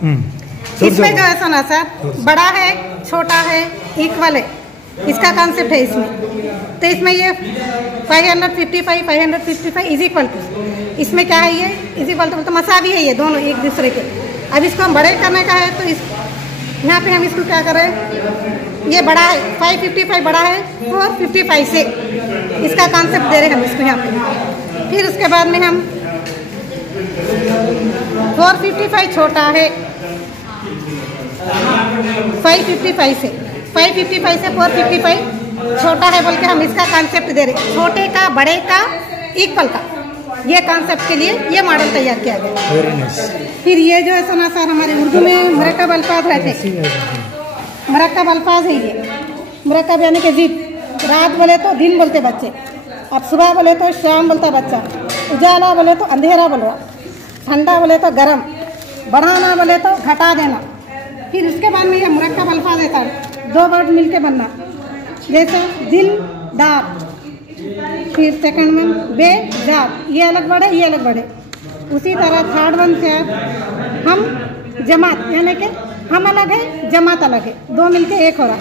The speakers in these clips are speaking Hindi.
इसमें जो है सुना सर, बड़ा है, छोटा है, इक्वल है, इसका कॉन्सेप्ट है इसमें। तो इसमें ये 555 इज इक्वल टू, इसमें क्या है, ये इज इक्वल टू तो मसावी है ये दोनों एक दूसरे के। अब इसको हम बड़े करने का है तो इस यहाँ पे हम इसको क्या करें, ये बड़ा है 555 बड़ा है 455 से, इसका कॉन्सेप्ट दे रहे हैं हम इसको यहाँ पे। फिर उसके बाद में हम 455 छोटा है 555 से, 555 से 455 छोटा है बोल के हम इसका कॉन्सेप्ट दे रहे हैं, छोटे का बड़े का इक्वल का, ये कॉन्सेप्ट के लिए ये मॉडल तैयार किया गया। फिर ये जो है सुना सर, हमारे उर्दू में मरकब अल्फाज रहते, मरकब अल्फाज है ये। मरकब यानी कि जिद, रात बोले तो दिन बोलते बच्चे, अब सुबह बोले तो शाम बोलता बच्चा, उजाला बोले तो अंधेरा बोलो, ठंडा बोले तो गर्म, बढ़ाना बोले तो घटा देना। फिर उसके बाद में ये मरकब अल्फाज है सर, दो वर्ड मिलके बनना, जैसे दिलदार। फिर सेकंड वन बेदार, ये अलग वर्ड है, ये अलग वर्ड है। उसी तरह थर्ड वन से हम जमात, यानी कि हम अलग है, जमात अलग है, दो मिलके एक हो रहा।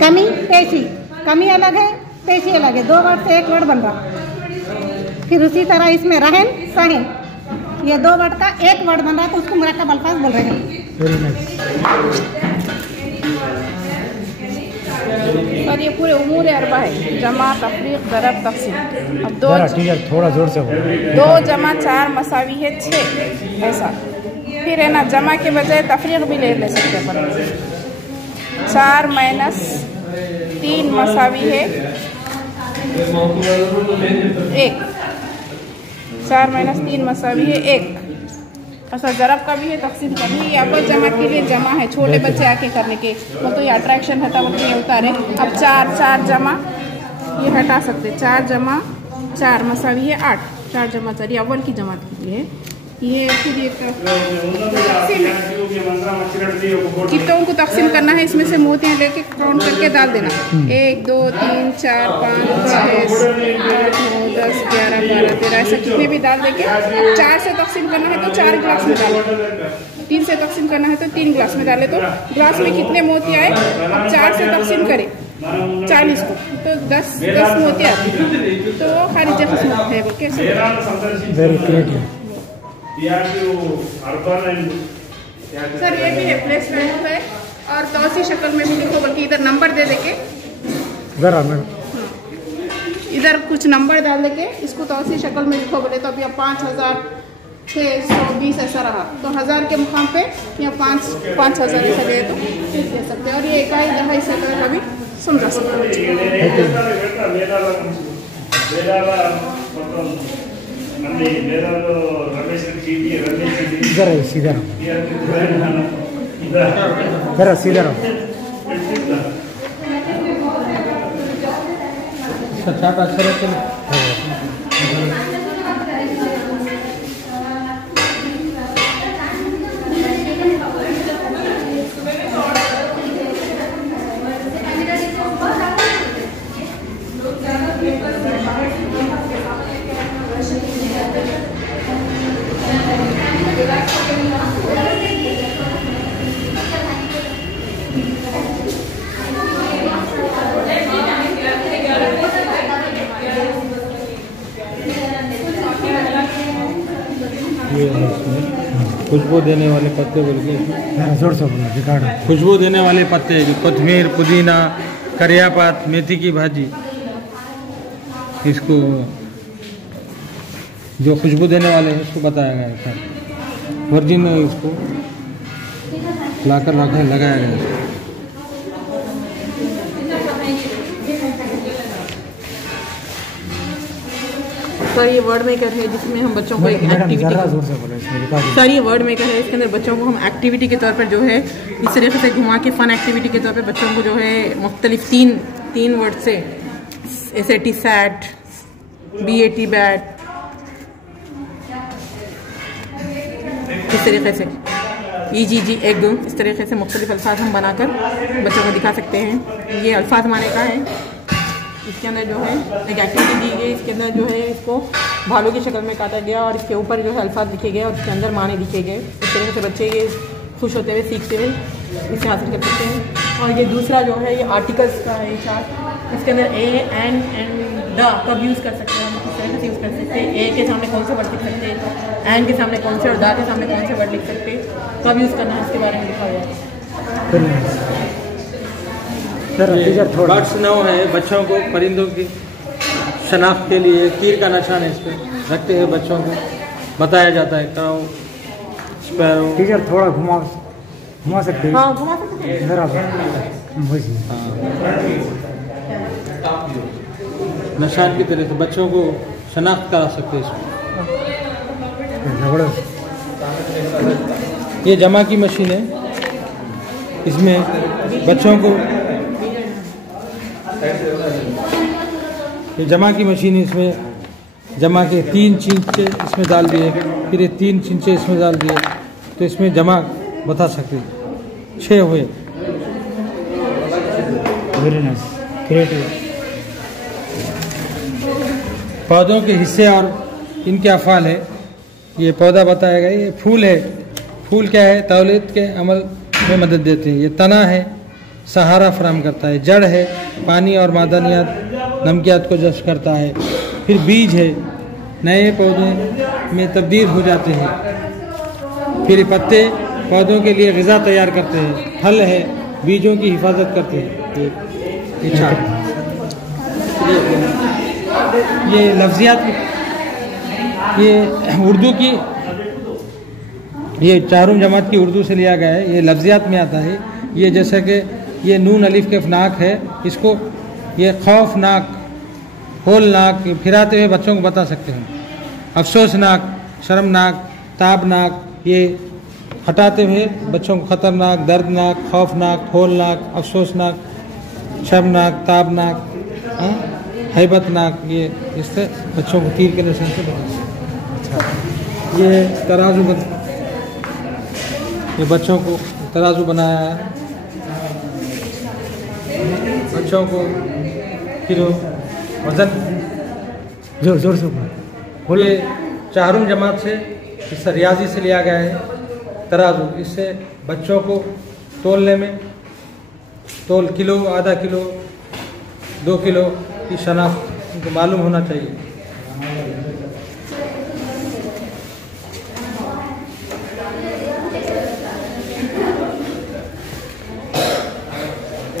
कमी पेशी, कमी अलग है, पेशी अलग है, दो वर्ड से एक वर्ड बन रहा। फिर उसी तरह इसमें रहन सहन, ये दो वर्ड का एक वर्ड बन रहा, तो उसको मरकब अल्फाज बोल रहे हैं। और ये पूरे उमूर अरबा है, जमा तफरीक ज़रब तक़सीम। अब दो थोड़ा जोर से बोलो। 2 जमा 4 मसावी है 6, ऐसा। फिर है ना, जमा के बजाय तफरीक भी ले सकते हैं, 4 माइनस 3 मसावी है 1, 4 माइनस 3 मसावी है 1। अच्छा, ज़रब का भी है, तक़सीम का भी। ये अव्वल जमा के लिए जमा है, छोटे बच्चे आके करने के, वो तो ये अट्रैक्शन हटा बोल के ये उतारे। अब 4 जमा ये हटा सकते, 4 जमा 4 मसावी है 8, 4 जमा 4 ये अव्वल की जमात के लिए है। ये फिर ये तक़सीम है, कितों को तक़सीम करना है, इसमें से मोतियाँ लेके काउंट करके डाल देना, 1 2 3 4 5 6 7 8 9 10 11 12 13 ऐसा कितने भी डाल देके। 4 से तक़सीम करना है तो 4 गिलास में डाले, 3 से तक़सीम करना है तो 3 गिलास में डाले। तो गिलास में कितने मोती आए, अब 4 से तक़सीम करें 40 को, तो 10 मोती आते, तो वो खारिज किस्मत है। वो कैसे सर, ये भी है प्लेस वैल्यू है, और तौसी शक्ल में भी लिखो, बल्कि इधर नंबर दे देके, इधर कुछ नंबर डाल देके इसको तौसी शक्ल में लिखो बोले तो। अभी अब 5620 ऐसा रहा, तो 1000 के मुकाम पे या 5000 ऐसा गए तो दे सकते हैं। और ये इकाई दहाई से का भी समझा सकते हैं। सीधा चाट अच्छा रहते हैं। खुशबू देने वाले पत्ते बोल के, खुशबू देने वाले पत्ते, जो कोथमीर, पुदीना, करियापात, मेथी की भाजी, इसको जो खुशबू देने वाले हैं इसको बताया गया है। वर्जिन में इसको लाकर लगाया गया है। सर, ये वर्ड मेकर है जिसमें हम बच्चों को एक एक्टिविटी, सर ये वर्ड मेकर है, इसके अंदर बच्चों को हम एक्टिविटी के तौर पर जो है इस तरीके से घुमा के फन एक्टिविटी के तौर पे बच्चों को जो है मुख्तलिफ तीन वर्ड से SAT सैट, BAT बैट, इस तरीके से EGG एग, इस तरीके से मुख्तलिफ अल्फाज हम बनाकर बच्चों को दिखा सकते हैं। ये अल्फाज माने का है। इसके अंदर जो है एक एक्टिविटी दी गई, इसके अंदर जो है इसको भालू की शक्ल में काटा गया और इसके ऊपर जो है अल्फाज लिखे गए और इसके अंदर माने लिखे गए। इस तरीके से बच्चे ये खुश होते हुए सीखते हुए इसे हासिल कर सकते हैं। और ये दूसरा जो है ये आर्टिकल्स का है चार्ट। इसके अंदर ए एंड द कब यूज़ कर सकते हैं, हम किस तरह से यूज़ कर सकते हैं, ए के सामने कौन से वर्ड लिख सकते हैं, एंड के सामने कौन से और द के सामने कौन से वर्ड लिख सकते हैं, कब यूज़ करना है, इसके बारे में लिखा हुआ है। बर्ड्स नाउ है बच्चों को परिंदों की शनाख्त के लिए तीर का निशान है, इस पर रखते हुए बच्चों को बताया जाता है। काऊ, स्पैरो। टीचर थोड़ा घुमा सकते हैं? हाँ घुमा सकते हैं। निशान की तरह से बच्चों को शनाख्त करा सकते हैं इसमें। ये जमा की मशीन है, इसमें बच्चों को ये जमा की मशीन है, इसमें जमा के 3 चिंचे इसमें डाल दिए, फिर ये 3 चिंचे इसमें डाल दिए तो इसमें जमा बता सकते 6 हुए। Very nice, creative. पौधों के हिस्से और इनके अफ़ाल है, ये पौधा बताया गया। ये फूल है, फूल क्या है, तौलीद के अमल में मदद देते हैं। ये तना है, सहारा फराहम करता है। जड़ है, पानी और मादनियात नमकियात को जश्ब करता है। फिर बीज है, नए पौधे में तब्दील हो जाते हैं। फिर पत्ते पौधों के लिए ग़िज़ा तैयार करते हैं। फल है, बीजों की हिफाजत करते हैं। ये लफ्ज़ियात, ये उर्दू की, ये चारों जमात की उर्दू से लिया गया है। ये लफ्ज़ियात में आता है। ये जैसे कि ये नून अलिफ के नाक है, इसको ये खौफनाक, होलनाक फिराते हुए बच्चों को बता सकते हैं। अफसोसनाक, शर्मनाक, ताबनाक, ये हटाते हुए बच्चों को खतरनाक, दर्दनाक, खौफनाक, होलनाक, अफसोसनाक, शर्मनाक, ताबनाक, हैबतनाक, ये इससे बच्चों को तीर के निशान से बता। ये तराजू, ये बच्चों को तराजू बनाया है, बच्चों को किलो वजन जोर जोर से बोले। चारों जमात से, इस रियाजी से लिया गया है तराजू। इससे बच्चों को तोलने में तोल किलो, आधा किलो, 2 किलो की शनाख्त उनको मालूम होना चाहिए।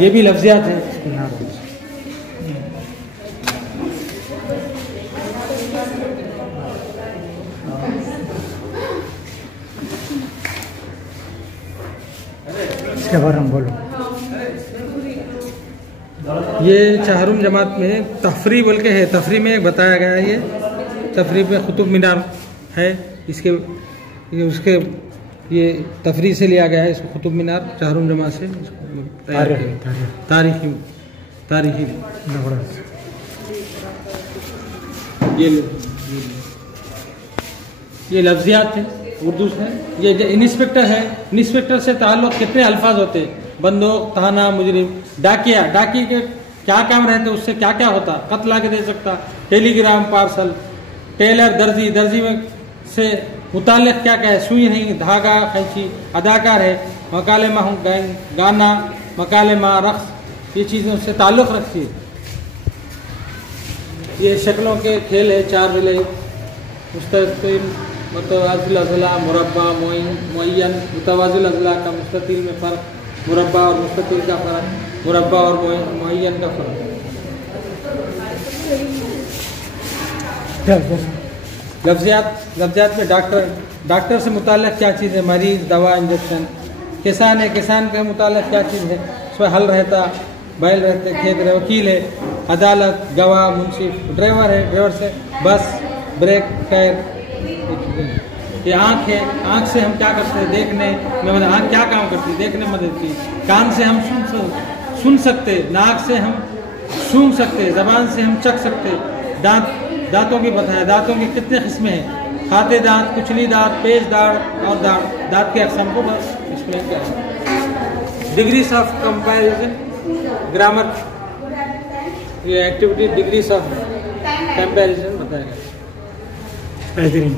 ये भी लफ्ज़ियात है। इसके बारे में बोलो। ये चारों जमात में तफरी बोल के है, तफरी में बताया गया है। ये तफरी पे कुतुब मीनार है, इसके ये उसके ये तफरी से लिया गया है। इसको कुतुब मीनार चारों जमात से तारीखी ये लफ्ज़ियात है उर्दू से। ये इंस्पेक्टर है, इंस्पेक्टर से ताल्लुक़ कितने अल्फाज होते हैं, बंदूक, थाना, मुजरिम। डाकिया, डाकी के क्या काम रहते, उससे क्या क्या होता, खत ला के दे सकता, टेलीग्राम, पार्सल। टेलर, दर्जी, दर्जी में से मुताल्लिक़ क्या क्या है, सुई नहीं, धागा, कैंची। अदाकार है, मकालमा, गाना, मकालमा, रक़्स, ये चीज़ों से ताल्लुक़ रखती है। ये शक्लों के खेल है, 4 विलय, मुस्ततिल, मुतवाज़िल अज़ला, मुरब्बा, मुअय्यन। मुतवाज़िल अज़ला का मुस्ततिल में फ़र्क, मुरब्बा और मुस्ततिल का फ़र्क, मुरब्बा और मुअय्यन का फ़र्क। लफ्ज़ियात में डॉक्टर से मुताल्लिक़ क्या चीज़ है, मरीज़, दवा, इंजेक्शन। किसान है, किसान के मुताल्लिक़ क्या चीज़ है, उसमें हल रहता, बैल रहते, खेत रहे। वकील है, अदालत, गवाह, मुंसिफ। ड्राइवर है, ड्राइवर से बस, ब्रेक, टायर। ये आँख है, आँख से हम क्या करते हैं, देखने में मदद। आँख क्या काम करती है, देखने में मदद की। कान से हम सुन सकते, नाक से हम सूंघ सकते, ज़बान से हम चख सकते। दांतों की बताया, दांतों की कितने किस्में हैं, खाते दांत, कुचली दांत, पेश दांत और दांत के अक़साम को बस एक्सप्लेन किया। डिग्रीज ऑफ कंपैरिजन, ग्रामर, ये एक्टिविटी डिग्रीज ऑफ कंपैरिजन बताया गया। बेहतरीन।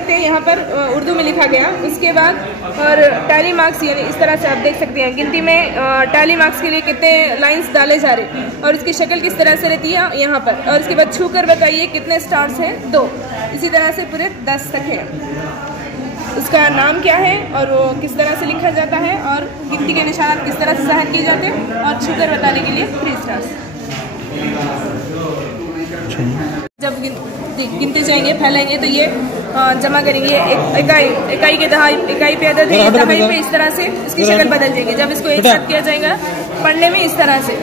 क्या यहाँ पर उर्दू में लिखा गया। उसके बाद और टैली मार्क्स, यानी इस तरह से आप देख सकते हैं गिनती में टैली मार्क्स के लिए कितने लाइंस डाले जा रहे और उसकी शक्ल किस तरह से रहती है यहाँ पर। और उसके बाद छूकर बताइए कितने स्टार्स हैं, 2। इसी तरह से पूरे 10 तक हैं। उसका नाम क्या है और वो किस तरह से लिखा जाता है और गिनती के निशानात किस तरह से ज़ाहिर किए जाते हैं और छूकर बताने के लिए 3 स्टार्स। अच्छा है। जब गिनते जाएंगे फैलाएंगे तो ये जमा करेंगे इकाई के इकाई पे अदद है, दहाई पे इस तरह से इसकी शक्ल बदल जाएगी। जब इसको एक साथ किया जाएगा पढ़ने में इस तरह से